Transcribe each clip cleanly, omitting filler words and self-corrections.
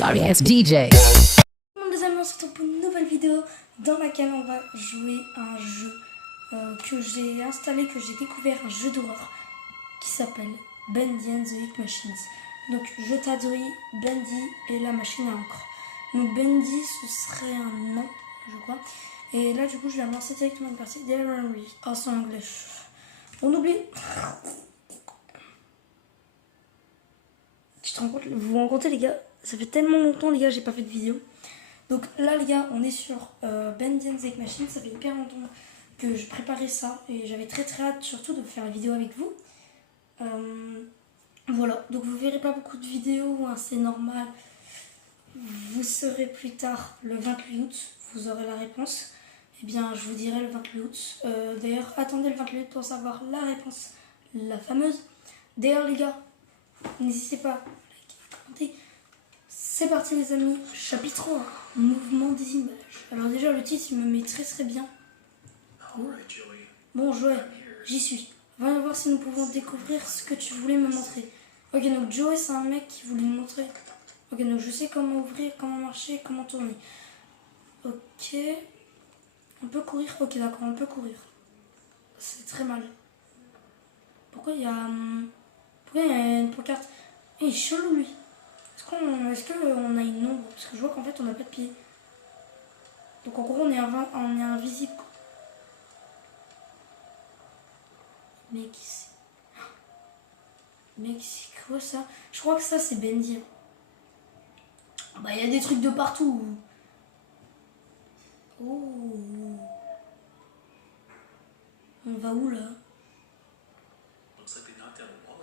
Sorry ass DJ. Bonjour les amis, on se retrouve pour une nouvelle vidéo dans laquelle on va jouer à un jeu que j'ai installé, que j'ai découvert, un jeu d'horreur qui s'appelle Bendy and the Hit Machines. Donc je traduis Bendy et la machine à encre. Donc Bendy ce serait un nom, je crois. Et là du coup je vais lancer directement une partie d'Henry en anglais. On oublie. Vous vous rendez compte les gars, ça fait tellement longtemps les gars j'ai pas fait de vidéo. Donc là les gars on est sur Bendy and the Hit Machines. Ça fait hyper longtemps que je préparais ça et j'avais très hâte surtout de faire la vidéo avec vous. Voilà, donc vous verrez pas beaucoup de vidéos, hein, c'est normal. Vous saurez plus tard le 28 août, vous aurez la réponse. Eh bien je vous dirai le 28 août. D'ailleurs attendez le 28 août pour savoir la réponse, la fameuse. D'ailleurs les gars, n'hésitez pas à liker, commenter. C'est parti les amis, chapitre 1, mouvement des images. Alors déjà le titre il me met très bien. Bon Joey, j'y suis. Voyons voir si nous pouvons découvrir ce que tu voulais me montrer. Ok, donc Joey c'est un mec qui voulait me montrer. Ok, donc je sais comment ouvrir, comment marcher, comment tourner. Ok. On peut courir. Ok, d'accord, on peut courir. C'est très mal. Pourquoi il y a une pancarte? Il est chelou lui. Est-ce qu'on a une ombre? Parce que je vois qu'en fait on n'a pas de pied. Donc en gros on est invisible. Mec, c'est quoi ça? Je crois que ça c'est Bendy. Bah il y a des trucs de partout. Oh. On va où là?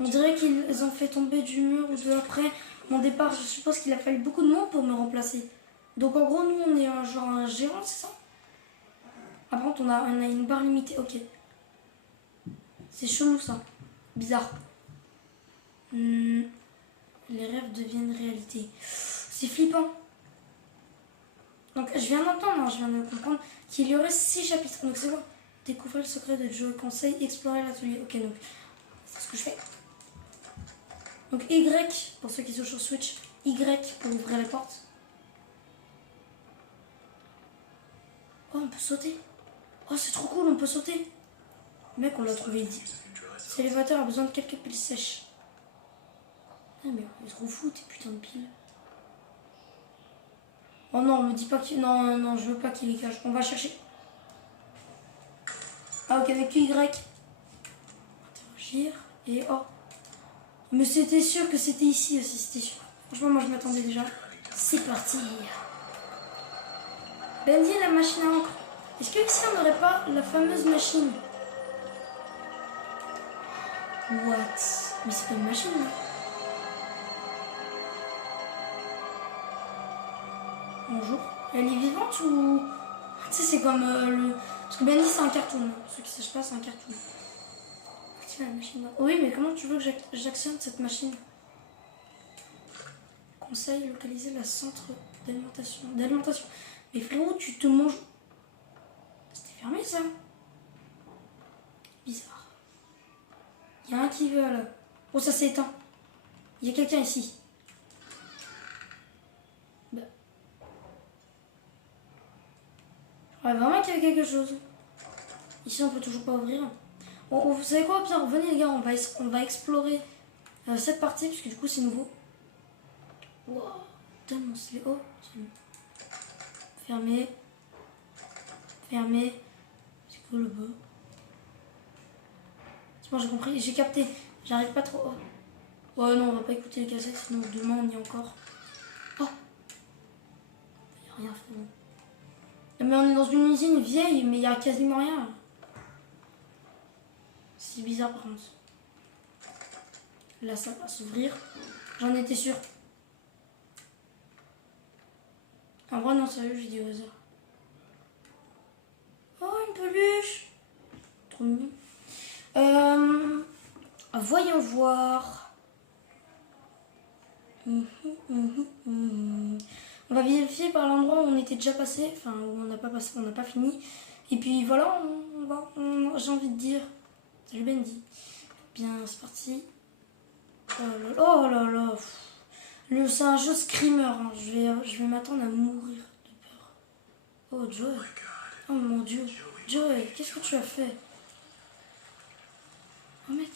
On dirait qu'ils ont fait tomber du mur ou de après mon départ. Je suppose qu'il a fallu beaucoup de monde pour me remplacer. Donc en gros nous on est un géant, c'est ça? Ah, par contre on a une barre limitée, ok. C'est chelou ça. Bizarre. Les rêves deviennent réalité. C'est flippant. Donc je viens d'entendre, je viens de comprendre qu'il y aurait 6 chapitres. Donc c'est quoi? Découvrir le secret de Joe, conseil, explorer l'atelier. Ok, donc c'est ce que je fais. Donc Y pour ceux qui sont sur Switch. Y pour ouvrir les portes. Oh, on peut sauter. Oh, c'est trop cool, on peut sauter. Mec, on l'a trouvé dit. Cet élévateur a besoin de quelques piles sèches. Ah, mais on est trop fou, tes putains de piles. Oh non, me dis pas qu'il... Non, je veux pas qu'il les cache. On va chercher. Ah, ok, avec Y. Interagir. Et oh. Mais c'était sûr que c'était ici aussi, c'était sûr. Franchement, moi je m'attendais déjà. C'est parti. Bendy et la machine à encre. Est-ce que ici on n'aurait pas la fameuse machine? What? Mais c'est pas une machine là. Bonjour. Elle est vivante ou... Tu sais c'est comme le... Parce que Bendy c'est un cartoon. Ceux qui ne sachent pas c'est un cartoon. Activer la machine. Oui mais comment tu veux que j'actionne cette machine? Conseil, localiser la centre d'alimentation. Mais frérot tu te manges... C'était fermé ça? Bizarre. Il y a un qui veut là. Oh ça s'est éteint. Il y a quelqu'un ici. Bah. Ouais, vraiment qu'il y a quelque chose. Ici on peut toujours pas ouvrir. Bon, vous savez quoi Pierre? Venez les gars, on va explorer cette partie parce que du coup c'est nouveau. Wow, tellement stylé. Oh, fermé. Fermé. C'est quoi le bas? C'est bon, j'ai compris, j'ai capté. J'arrive pas trop. Oh. Oh non, on va pas écouter les cassettes, sinon demain on y est encore. Oh, y a rien frérot. Mais on est dans une usine vieille, mais il y a quasiment rien. C'est bizarre par contre. Là ça va s'ouvrir. J'en étais sûre. En vrai non sérieux j'ai dit au hasard. Oh une peluche. Trop mignon. Voyons voir. On va vérifier par l'endroit où on était déjà passé, enfin où on n'a pas passé, on n'a pas fini. Et puis voilà, j'ai envie de dire. Salut Bendy. Bien, c'est parti. Oh là là. C'est un jeu de screamer. Hein. Je vais m'attendre à mourir de peur. Oh, Joey. Oh mon dieu. Joey, qu'est-ce que tu as fait? Oh mec,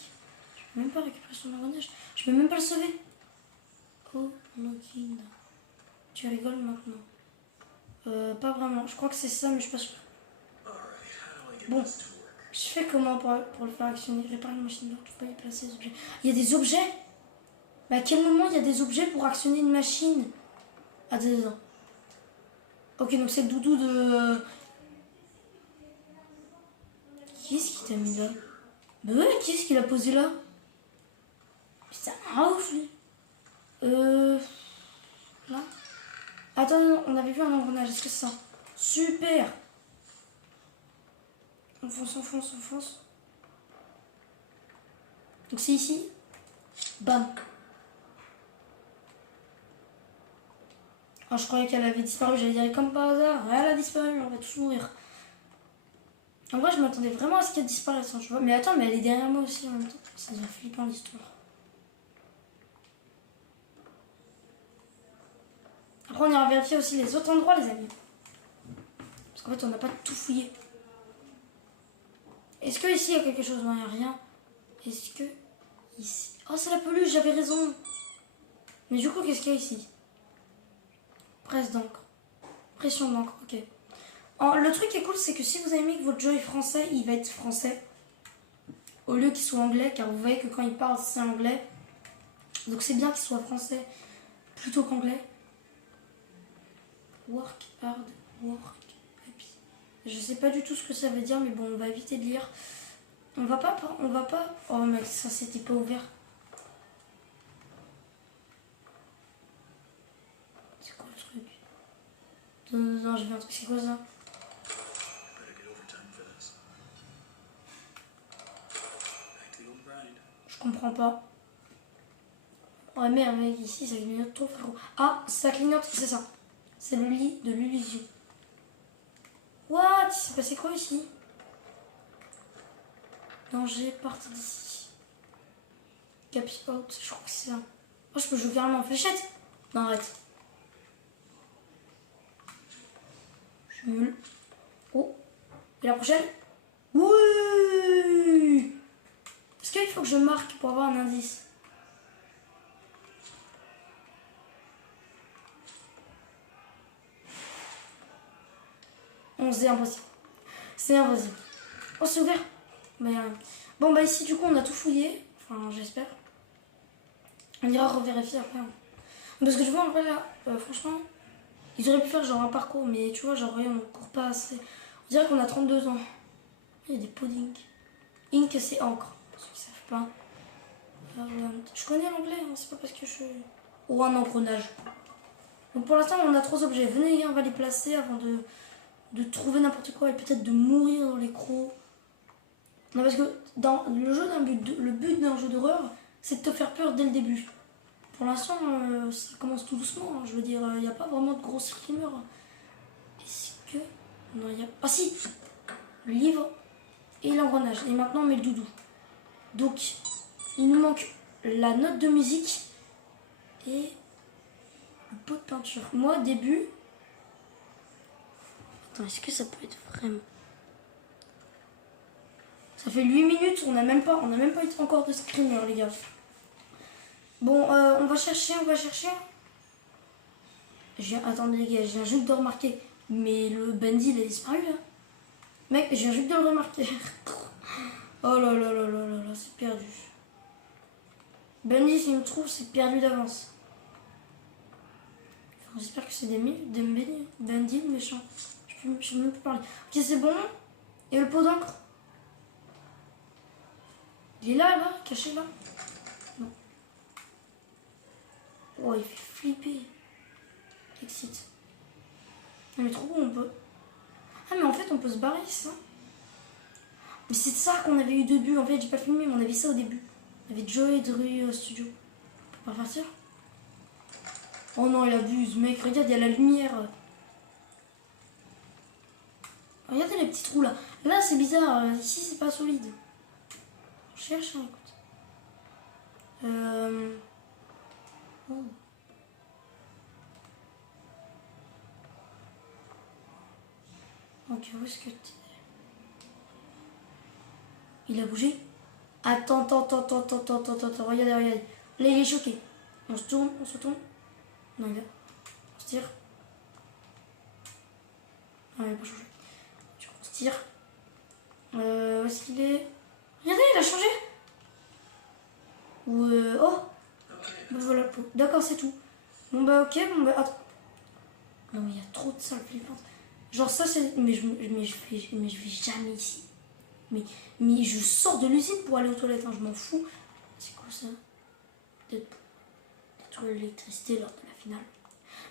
je peux même pas récupérer son engrenage. Je peux même pas le sauver. Oh, Lokin. Tu rigoles maintenant. Pas vraiment. Je crois que c'est ça, mais je suis pas sûre. Bon, je fais comment pour le faire actionner? Réparer la machine. Tu peux y placer les objets. Il y a des objets? Mais à quel moment il y a des objets pour actionner une machine? Attends. Ok, donc c'est le doudou de... Qui est-ce qui t'a mis là? Bah ouais, qui est-ce qui l'a posé là? Putain, ouf lui. Là. Attends, non, on avait vu un engrenage, est-ce que c'est ça? Super. On fonce. Donc c'est ici. Bam. Ah, je croyais qu'elle avait disparu, j'allais dire comme par hasard. Elle a disparu, on va tous mourir. En vrai, je m'attendais vraiment à ce qu'elle disparaisse. Hein, je vois. Mais attends, mais elle est derrière moi aussi en même temps. Ça devient flippant l'histoire. Après, on ira vérifier aussi les autres endroits, les amis. Parce qu'en fait, on n'a pas tout fouillé. Est-ce que ici il y a quelque chose? Non, il n'y a rien. Est-ce que ici... Oh, c'est la peluche, j'avais raison. Mais du coup, qu'est-ce qu'il y a ici? Presse d'encre. Pression d'encre, ok. Le truc qui est cool, c'est que si vous avez mis que votre jeu est français, il va être français. Au lieu qu'il soit anglais, car vous voyez que quand il parle, c'est anglais. Donc c'est bien qu'il soit français plutôt qu'anglais. Work hard, work happy. Je sais pas du tout ce que ça veut dire, mais bon, on va éviter de lire. On va pas... Oh mec, ça c'était pas ouvert. C'est quoi le truc? Non, j'ai vu un truc, c'est quoi ça? Je comprends pas. Oh merde, mec, ici ça clignote trop, frérot. Ah, ça clignote, c'est ça. C'est le lit de l'illusion. What? Il s'est passé quoi ici? Danger, partie d'ici. Capi out, je crois que c'est ça. Oh, je peux jouer carrément en fléchette? Non, arrête. Je suis nul. Oh, et la prochaine? Oui! Est-ce qu'il faut que je marque pour avoir un indice? C'est impossible. C'est impossible. Oh, c'est ouvert. Bah, y'a rien. Bon, bah ici, du coup, on a tout fouillé. Enfin, j'espère. On ira revérifier après. Hein. Parce que je vois, en vrai, là, franchement, ils auraient pu faire genre un parcours, mais tu vois, genre, on court pas assez. On dirait qu'on a 32 ans. Il y a des pots d'ink. Ink, c'est encre. Pour ceux qui savent pas. Je connais l'anglais, hein, c'est pas parce que je... Ou un engrenage. Donc pour l'instant, on a 3 objets. Venez, on va les placer avant de trouver n'importe quoi et peut-être de mourir dans les crocs. Non, parce que dans le but d'un jeu d'horreur, c'est de te faire peur dès le début. Pour l'instant, ça commence tout doucement. Hein. Je veux dire, il n'y a pas vraiment de gros screamers. Est-ce que... Non, il y a... Ah si! Le livre et l'engrenage. Et maintenant, on met le doudou. Donc, il nous manque la note de musique et le pot de peinture. Moi, au début... Attends, est-ce que ça peut être vraiment... Ça fait 8 minutes, on n'a même pas eu encore de screamer, les gars. Bon, on va chercher. Attendez, les gars, j'ai un jeu de remarquer. Mais le Bendy, il a disparu, là. Mec, j'ai un jeu de le remarquer. Oh là là là là là là, c'est perdu. Bendy, s'il me trouve, c'est perdu d'avance. Enfin, j'espère que c'est des Bendy, méchant. Je peux même plus parler. Ok, c'est bon. Et le pot d'encre? Il est là, caché là. Non. Oh, il fait flipper. Exit. Non mais trop bon, on peut... Ah mais en fait on peut se barrer, ça. Mais c'est ça qu'on avait eu au début. En fait j'ai pas filmé mais on avait ça au début. On avait Joey Drew Studio. On peut pas partir? Oh non il abuse mec, regarde il y a la lumière. Regardez les petits trous là. Là c'est bizarre, ici c'est pas solide. On cherche, hein, écoute. Oh. Ok, où est-ce que t'es? Il a bougé? Attends, regardez, regardez. Là, il est choqué. On se tourne, on se retourne. Non, il est là. On se tire. Non, il n'a pas changé. On se tire. Où est-ce qu'il est? Regardez, il a changé. Ou oh, bah voilà. D'accord, c'est tout. Bon bah ok, bon bah attends. Non mais il y a trop de salles flippantes. Genre ça c'est... Mais je vais jamais ici. Mais je sors de l'usine pour aller aux toilettes, hein, je m'en fous. C'est quoi ça? Détruire l'électricité lors de la finale.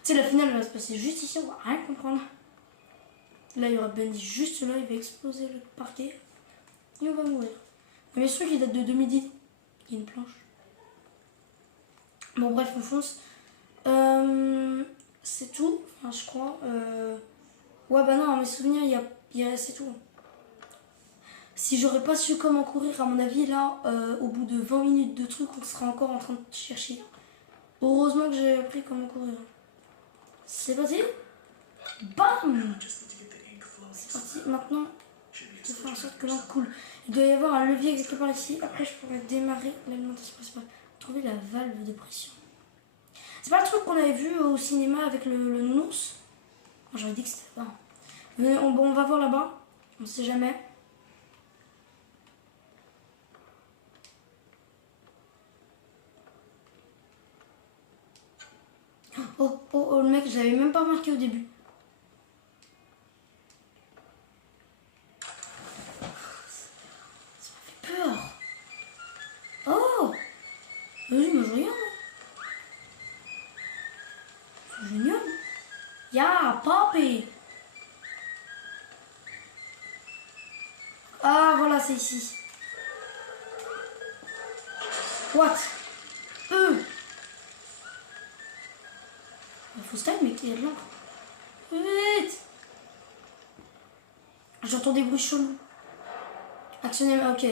Tu sais, la finale va se passer juste ici, on va rien comprendre. Là il y aura Bendy juste là, il va exploser le parquet. Et on va mourir. Mais bien sûr qu'il date de 2010. Il y a une planche. Bon bref, on fonce. C'est tout, enfin je crois. Ouais bah non, à mes souvenirs, c'est tout. Si j'aurais pas su comment courir, à mon avis, là, au bout de 20 minutes de truc, on sera encore en train de chercher. Heureusement que j'ai appris comment courir. C'est parti. Bam. C'est parti, maintenant, je vais faire en sorte que l'encre coule. Il doit y avoir un levier quelque part ici. Après, je pourrais démarrer l'alimentation principale. Trouver la valve de pression. C'est pas le truc qu'on avait vu au cinéma avec le nounours? J'aurais dit que c'était pas. On va voir là-bas. On sait jamais. Oh, le mec, je l'avais même pas remarqué au début. Ça m'a fait peur. Oh! Vas-y, moi je regarde. C'est génial. Yeah, Poppy! Ah, voilà, c'est ici. What? Il faut se taire, mais il y a de l'encre. Vite! J'entends des bruits chelous. Actionnez, ok.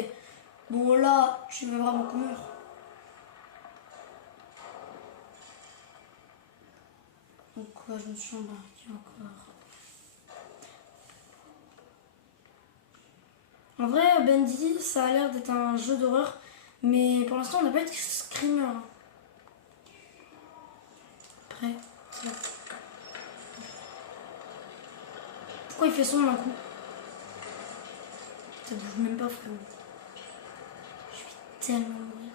Bon, là, tu vas vraiment courir. Donc, quoi, je me suis embarquée encore. En vrai, Bendy, ça a l'air d'être un jeu d'horreur, mais pour l'instant, on n'a pas été screamer. Après, c'est là. Pourquoi il fait son d'un coup? Ça bouge même pas, frérot. Je vais tellement mourir.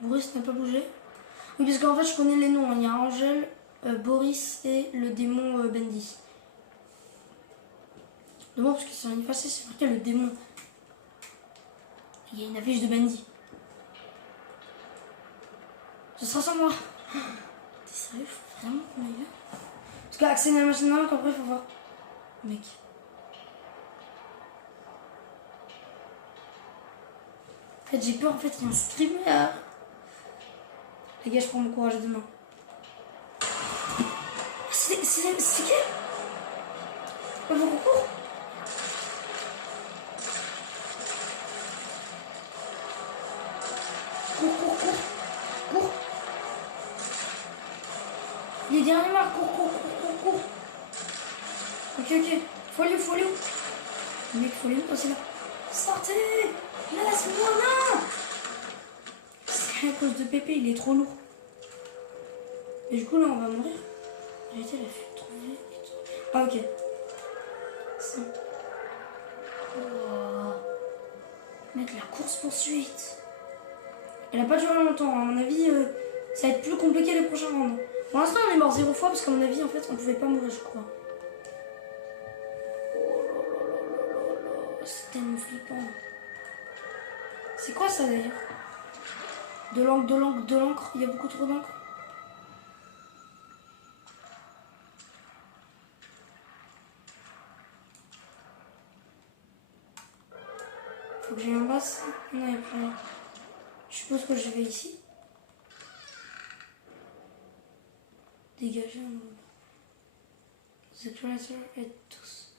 Boris n'a pas bougé? Oui, parce qu'en fait, je connais les noms. Il y a Angèle, Boris et le démon Bendy. Non, parce que c'est un effacé, c'est marqué le démon. Il y a une affiche de Bendy. Ce sera sans moi. T'es sérieux? Faut vraiment qu'on aille là? Parce qu'accès à la machine avant, qu'après, il faut voir. Mec. En fait, j'ai peur, en fait, il y a un screamer. Les gars, je prends mon courage demain. C'est qui? On va concours? Cours. Il est derrière moi, cours. Ok. Faut aller où? Le mec, faut aller où? Oh, c'est là. Sortez! Laisse-moi là! C'est à cause de Pépé, il est trop lourd. Et du coup, là, on va mourir. J'ai été la fuite trouver et tout. Ah, ok. Ça. Oh. Mec, la course-poursuite. Elle a pas duré longtemps. À mon avis, ça va être plus compliqué les prochains rounds. Pour l'instant, on est mort 0 fois parce qu'à mon avis, en fait, on pouvait pas mourir, je crois. Oh, c'est tellement flippant. C'est quoi ça d'ailleurs? De l'encre. Il y a beaucoup trop d'encre. Faut que j'aille en bas. Non, il n'y a plus rien. Je suppose que je vais ici. Dégager un mode. The Creator et tous.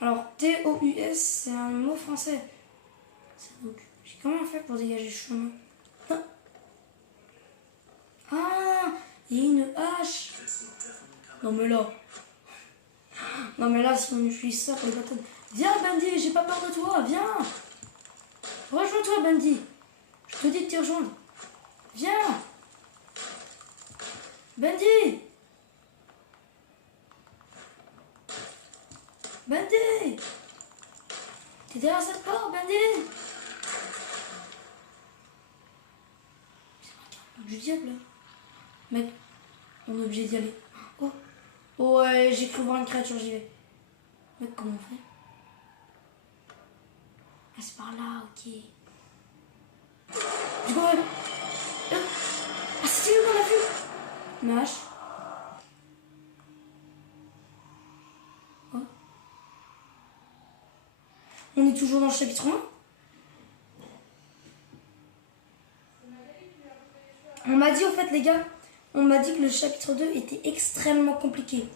Alors, T-O-U-S, c'est un mot français. Donc, comment on fait pour dégager le chemin? Ah, il y a une hache. Non mais là. Non mais là, si on utilise ça pour les bâtons... Viens, Bendy, j'ai pas peur de toi, viens. Rejoins-toi, Bendy. Je te dis de t'y rejoindre. Viens. Bendy. Bendy. T'es derrière cette porte, Bendy. Du diable. Mec, on est obligé d'y aller. Oh. Ouais, j'ai cru voir une créature, j'y vais. Mec, comment on fait? Ah, c'est par là, ok. Je vois. Ah, c'est lui qu'on a vu. Mâche. Oh. On est toujours dans le chapitre 1. On m'a dit, au fait, les gars, on m'a dit que le chapitre 2 était extrêmement compliqué.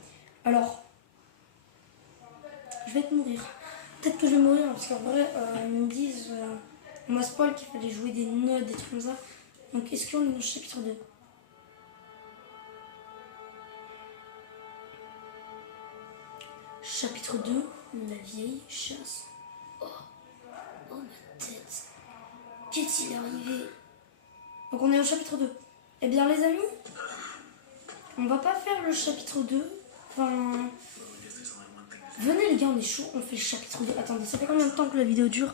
Alors, je vais te mourir. Peut-être que je vais mourir, parce qu'en vrai, ils me disent, on m'a spoil qu'il fallait jouer des notes, des trucs comme ça. Donc, est-ce qu'on est dans le chapitre 2? Chapitre 2, la vieille chasse. Oh, oh ma tête. Qu'est-il arrivé? Donc on est au chapitre 2. Eh bien les amis, on va pas faire le chapitre 2. Enfin... Venez les gars, on est chaud, on fait le chapitre 2. Attendez, ça fait combien de temps que la vidéo dure?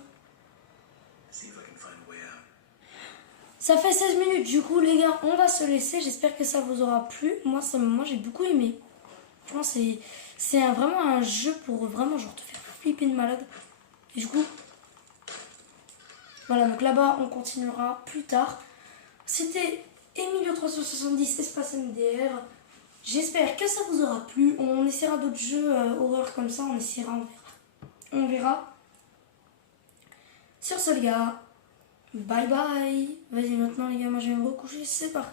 Ça fait 16 minutes, du coup les gars, on va se laisser. J'espère que ça vous aura plu. Moi j'ai beaucoup aimé. Franchement, c'est vraiment un jeu pour vraiment genre te faire flipper de malade. Et du coup, voilà, donc là-bas, on continuera plus tard. C'était Emilio370 espace MDR. J'espère que ça vous aura plu. On essaiera d'autres jeux horreur comme ça. On essaiera, on verra. On verra. Sur ce, les gars, bye bye. Vas-y, maintenant, les gars, moi je vais me recoucher. C'est parti.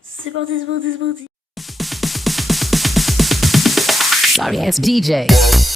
C'est parti, c'est parti, c'est parti. Sorry ass DJ.